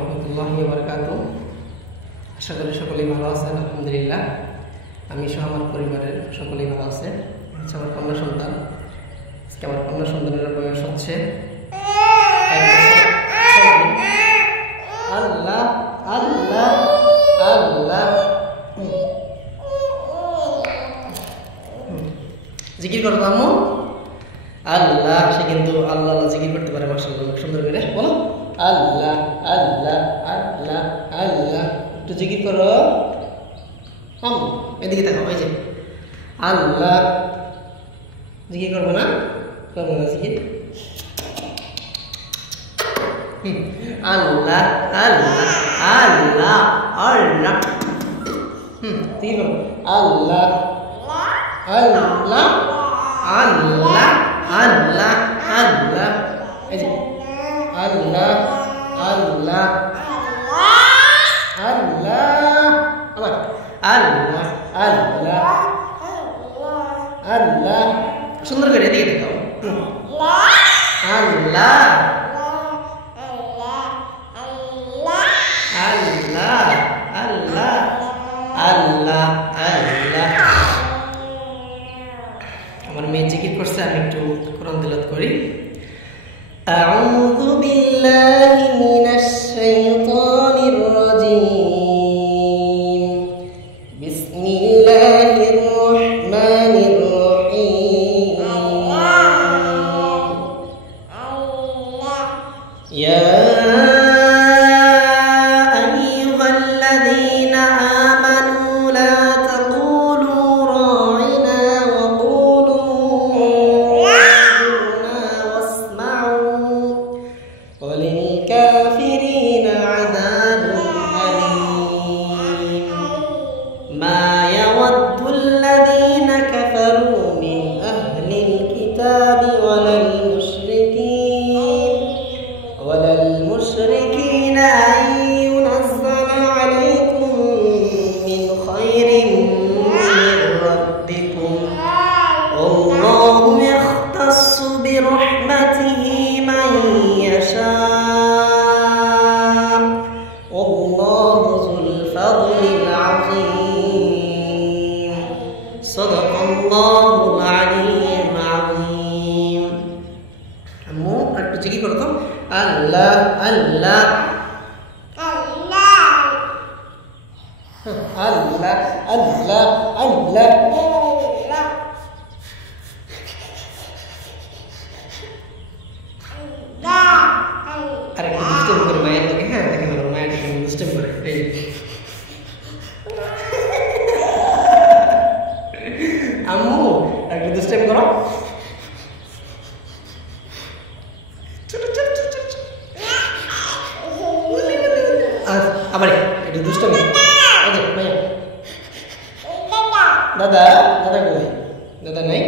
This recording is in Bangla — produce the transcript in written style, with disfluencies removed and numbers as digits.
রহমতুল্লাহি ওয়া বারাকাতুহু। আশা করি সকলেই ভালো আছেন। আলহামদুলিল্লাহ, আমি সহ আমার পরিবারের সকলেই ভালো আছে। হচ্ছে আমার কন্যা সন্তান। আজকে আমার কন্যা সন্তানের বয়স হচ্ছে 1 বছর। আল্লাহ আল্লাহ আল্লাহ, জিকির করো আম্মু। আল্লাহ, সে কিন্তু আল্লাহ আল্লাহ জিকির করতে পারে। মাশাআল্লাহ, সুন্দর করে বলো আল্লাহ আল্লাহ আল্লাহ আল্লাহ। একটু জিকির করো আম্মু, এদিকে দেখো। ওই যে আল্লাহ, জিকির করবো না? করবো না জিকির? আল্লাহ আল্লাহ আল্লাহ আল্লাহ। জিকির করো আল্লাহ আল্লাহ আল্লাহ আল্লাহ আল্লাহ। এই যে আল্লাহ আল্লাহ আল্লাহ, আবার আল্লাহ আল্লাহ আল্লাহ। সুন্দর করে এদিকে দেখাও। আল্লাহ আল্লাহ আল্লাহ আল্লাহ আল্লাহ। আমার মেয়ে জিকির করছে, আমি একটু কোরআন তেলাওয়াত করি। আউযু বিল্লাহি মিনাশ শাইতানির রাজীম। বিসমিল্লাহির রহমানির রহিম। ইয়া আইয়ুহাল্লাযীনা আমানু লা তাকুলু রা'িনা ওয়া কুলু ইন্না ওয়াসমা'ু ওয়া লিল কাফিরিনা আযাবুন আলীম। মা ইয়াওয়াদ্দুল্লাযীনা কাফারু মিন আহলিল কিতাবি ওয়ালাল মুশরিকিন আন ইউনাজ্জালা আলাইকুম মিন খায়রিন মির রাব্বিকুম আল্লাহু ইয়াখতাসসু বিরহমাতিহি মান ইয়াশা আল্লাহু যুল ফাদলিল আযীম। সাদাকাল্লাহুল আলিয়্যুল আযীম। আম্মু একটু জিকির করো তো। আল্লাহ আল্লাহ আল্লাহ আল্লাহ আল্লাহ আল্লাহ। আর একটু দুষ্টামি করে মায়ের লোকে। হ্যাঁ, দেখে ভালো, মায়ের দুষ্টামি করে। আম্মু একটু দুষ্টামি করো। আবার একটু দুষ্টামি। দাদা দাদা কই? দাদা নাই?